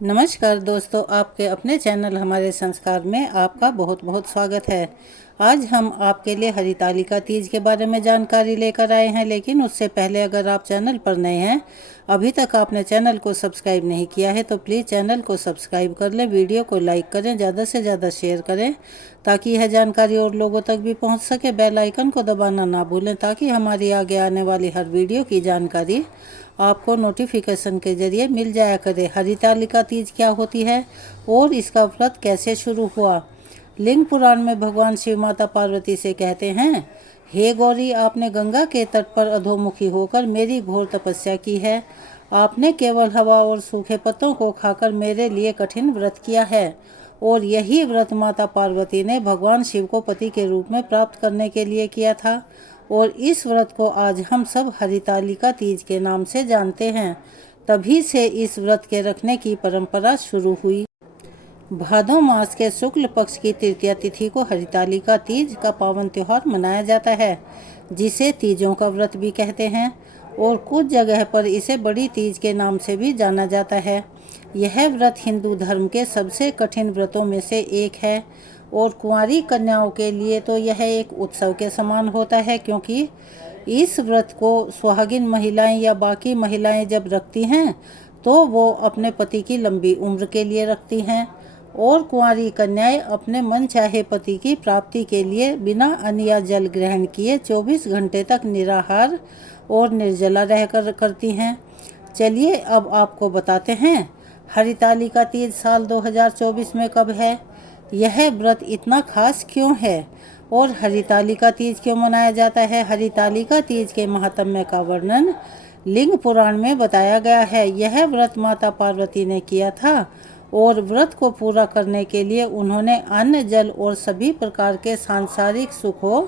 नमस्कार दोस्तों, आपके अपने चैनल हमारे संस्कार में आपका बहुत बहुत स्वागत है। आज हम आपके लिए हरितालिका तीज के बारे में जानकारी लेकर आए हैं, लेकिन उससे पहले अगर आप चैनल पर नए हैं, अभी तक आपने चैनल को सब्सक्राइब नहीं किया है तो प्लीज़ चैनल को सब्सक्राइब कर लें, वीडियो को लाइक करें, ज़्यादा से ज़्यादा शेयर करें ताकि यह जानकारी और लोगों तक भी पहुँच सके। बेल आइकन को दबाना ना भूलें ताकि हमारी आगे आने वाली हर वीडियो की जानकारी आपको नोटिफिकेशन के जरिए मिल जाया करे। हरितालिका तीज क्या होती है और इसका व्रत कैसे शुरू हुआ। लिंग पुराण में भगवान शिव माता पार्वती से कहते हैं, हे गौरी, आपने गंगा के तट पर अधोमुखी होकर मेरी घोर तपस्या की है। आपने केवल हवा और सूखे पत्तों को खाकर मेरे लिए कठिन व्रत किया है और यही व्रत माता पार्वती ने भगवान शिव को पति के रूप में प्राप्त करने के लिए किया था और इस व्रत को आज हम सब हरितालिका तीज के नाम से जानते हैं। तभी से इस व्रत के रखने की परंपरा शुरू हुई। भादो मास के शुक्ल पक्ष की तृतीया तिथि को हरितालिका तीज का पावन त्योहार मनाया जाता है, जिसे तीजों का व्रत भी कहते हैं और कुछ जगह पर इसे बड़ी तीज के नाम से भी जाना जाता है। यह व्रत हिंदू धर्म के सबसे कठिन व्रतों में से एक है और कुंवारी कन्याओं के लिए तो यह एक उत्सव के समान होता है, क्योंकि इस व्रत को सुहागिन महिलाएं या बाकी महिलाएं जब रखती हैं तो वो अपने पति की लंबी उम्र के लिए रखती हैं और कुंवारी कन्याएं अपने मन चाहे पति की प्राप्ति के लिए बिना अन्न या जल ग्रहण किए 24 घंटे तक निराहार और निर्जला रहकर करती हैं। चलिए अब आपको बताते हैं हरितालिका तीज साल 2024 में कब है, यह व्रत इतना खास क्यों है और हरितालिका तीज क्यों मनाया जाता है। हरितालिका तीज के महात्म्य का वर्णन लिंग पुराण में बताया गया है। यह व्रत माता पार्वती ने किया था और व्रत को पूरा करने के लिए उन्होंने अन्न, जल और सभी प्रकार के सांसारिक सुखों,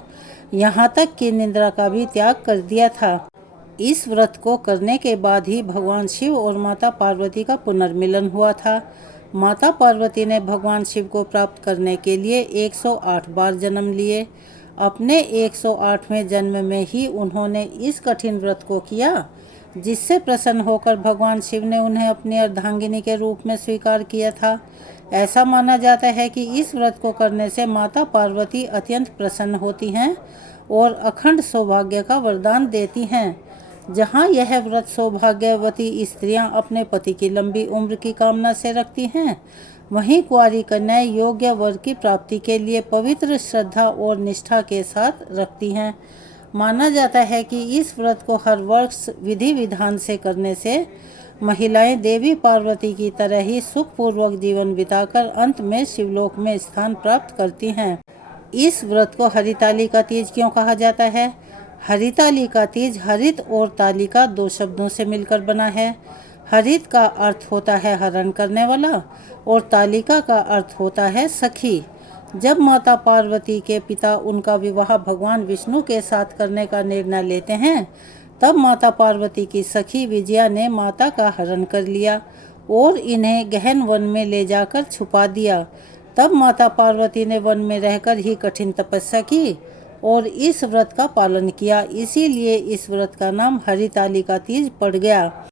यहाँ तक कि निद्रा का भी त्याग कर दिया था। इस व्रत को करने के बाद ही भगवान शिव और माता पार्वती का पुनर्मिलन हुआ था। माता पार्वती ने भगवान शिव को प्राप्त करने के लिए 108 बार जन्म लिए। अपने 108वें जन्म में ही उन्होंने इस कठिन व्रत को किया, जिससे प्रसन्न होकर भगवान शिव ने उन्हें अपनी अर्धांगिनी के रूप में स्वीकार किया था। ऐसा माना जाता है कि इस व्रत को करने से माता पार्वती अत्यंत प्रसन्न होती हैं और अखंड सौभाग्य का वरदान देती हैं। जहाँ यह व्रत सौभाग्यवती स्त्रियां अपने पति की लंबी उम्र की कामना से रखती हैं, वहीं कुंवारी कन्याएं योग्य वर की प्राप्ति के लिए पवित्र श्रद्धा और निष्ठा के साथ रखती हैं। माना जाता है कि इस व्रत को हर वर्ष विधि विधान से करने से महिलाएं देवी पार्वती की तरह ही सुखपूर्वक जीवन बिताकर अंत में शिवलोक में स्थान प्राप्त करती हैं। इस व्रत को हरितालिका तीज क्यों कहा जाता है। हरितालिका तीज हरित और तालिका दो शब्दों से मिलकर बना है। हरित का अर्थ होता है हरण करने वाला और तालिका का अर्थ होता है सखी। जब माता पार्वती के पिता उनका विवाह भगवान विष्णु के साथ करने का निर्णय लेते हैं, तब माता पार्वती की सखी विजया ने माता का हरण कर लिया और इन्हें गहन वन में ले जाकर छुपा दिया। तब माता पार्वती ने वन में रहकर ही कठिन तपस्या की और इस व्रत का पालन किया, इसीलिए इस व्रत का नाम हरितालिका तीज पड़ गया।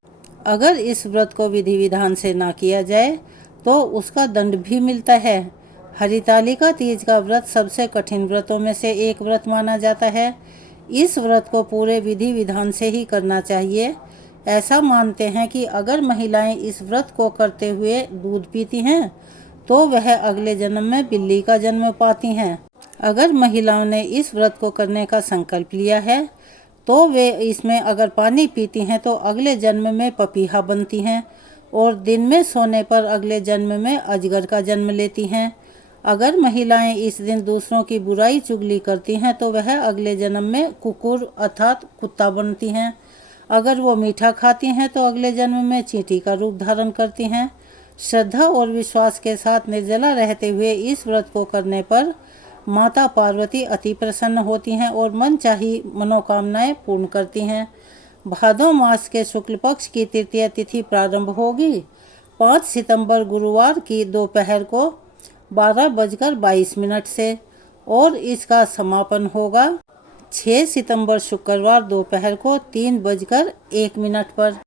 अगर इस व्रत को विधि विधान से ना किया जाए तो उसका दंड भी मिलता है। हरितालिका तीज का व्रत सबसे कठिन व्रतों में से एक व्रत माना जाता है। इस व्रत को पूरे विधि विधान से ही करना चाहिए। ऐसा मानते हैं कि अगर महिलाएं इस व्रत को करते हुए दूध पीती हैं तो वह अगले जन्म में बिल्ली का जन्म पाती हैं। अगर महिलाओं ने इस व्रत को करने का संकल्प लिया है तो वे इसमें अगर पानी पीती हैं तो अगले जन्म में पपीहा बनती हैं और दिन में सोने पर अगले जन्म में अजगर का जन्म लेती हैं। अगर महिलाएं इस दिन दूसरों की बुराई चुगली करती हैं तो वह अगले जन्म में कुकुर अर्थात कुत्ता बनती हैं। अगर वो मीठा खाती हैं तो अगले जन्म में चींटी का रूप धारण करती हैं। श्रद्धा और विश्वास के साथ निर्जला रहते हुए इस व्रत को करने पर माता पार्वती अति प्रसन्न होती हैं और मन चाही मनोकामनाएं पूर्ण करती हैं। भादो मास के शुक्ल पक्ष की तृतीया तिथि प्रारंभ होगी 5 सितंबर गुरुवार की दोपहर को 12:22 से और इसका समापन होगा 6 सितंबर शुक्रवार दोपहर को 3:01 पर।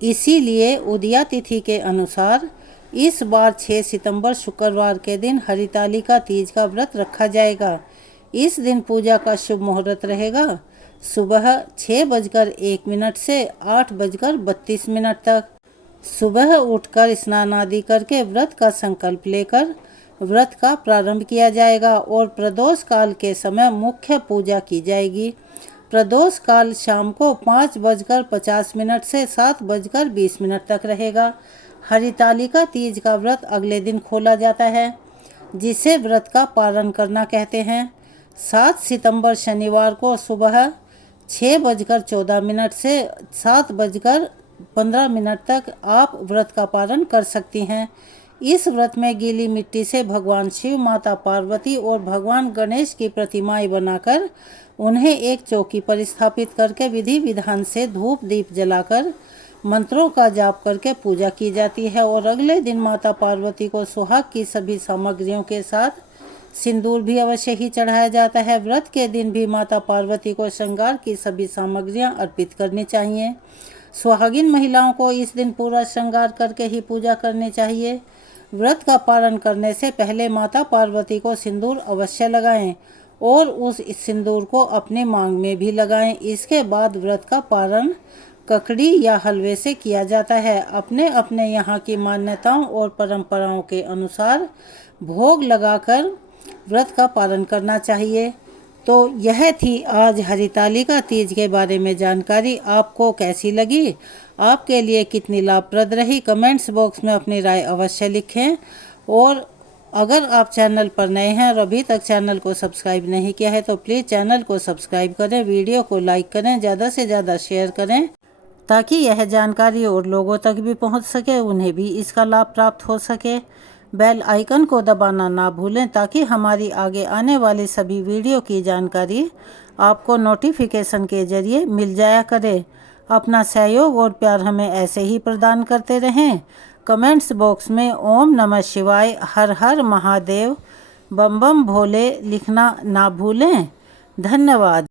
इसीलिए उदया तिथि के अनुसार इस बार 6 सितंबर शुक्रवार के दिन हरितालिका तीज का व्रत रखा जाएगा। इस दिन पूजा का शुभ मुहूर्त रहेगा सुबह 6:01 से 8:32 तक। सुबह उठकर स्नान आदि करके व्रत का संकल्प लेकर व्रत का प्रारंभ किया जाएगा और प्रदोष काल के समय मुख्य पूजा की जाएगी। प्रदोष काल शाम को 5:50 से 7:20 तक रहेगा। हरितालिका तीज का व्रत अगले दिन खोला जाता है, जिसे व्रत का पारण करना कहते हैं। 7 सितंबर शनिवार को सुबह 6:14 से 7:15 तक आप व्रत का पारण कर सकती हैं। इस व्रत में गीली मिट्टी से भगवान शिव, माता पार्वती और भगवान गणेश की प्रतिमाएं बनाकर उन्हें एक चौकी पर स्थापित करके विधि विधान से धूप दीप जलाकर मंत्रों का जाप करके पूजा की जाती है और अगले दिन माता पार्वती को सुहाग की सभी सामग्रियों के साथ सिंदूर भी अवश्य ही चढ़ाया जाता है। व्रत के दिन भी माता पार्वती को श्रृंगार की सभी सामग्रियां अर्पित करनी चाहिए। सुहागिन महिलाओं को इस दिन पूरा श्रृंगार करके ही पूजा करनी चाहिए। व्रत का पारण करने से पहले माता पार्वती को सिंदूर अवश्य लगाएं और उस सिंदूर को अपने मांग में भी लगाएं। इसके बाद व्रत का पारण ककड़ी या हलवे से किया जाता है। अपने अपने यहाँ की मान्यताओं और परंपराओं के अनुसार भोग लगाकर व्रत का पालन करना चाहिए। तो यह थी आज हरितालिका तीज के बारे में जानकारी। आपको कैसी लगी? आपके लिए कितनी लाभप्रद रही? कमेंट्स बॉक्स में अपनी राय अवश्य लिखें। और अगर आप चैनल पर नए हैं और अभी तक चैनल को सब्सक्राइब नहीं किया है तो प्लीज़ चैनल को सब्सक्राइब करें, वीडियो को लाइक करें, ज़्यादा से ज़्यादा शेयर करें ताकि यह जानकारी और लोगों तक भी पहुंच सके, उन्हें भी इसका लाभ प्राप्त हो सके। बेल आइकन को दबाना ना भूलें ताकि हमारी आगे आने वाली सभी वीडियो की जानकारी आपको नोटिफिकेशन के जरिए मिल जाया करे। अपना सहयोग और प्यार हमें ऐसे ही प्रदान करते रहें। कमेंट्स बॉक्स में ओम नमः शिवाय, हर हर महादेव, बम बम भोले लिखना ना भूलें। धन्यवाद।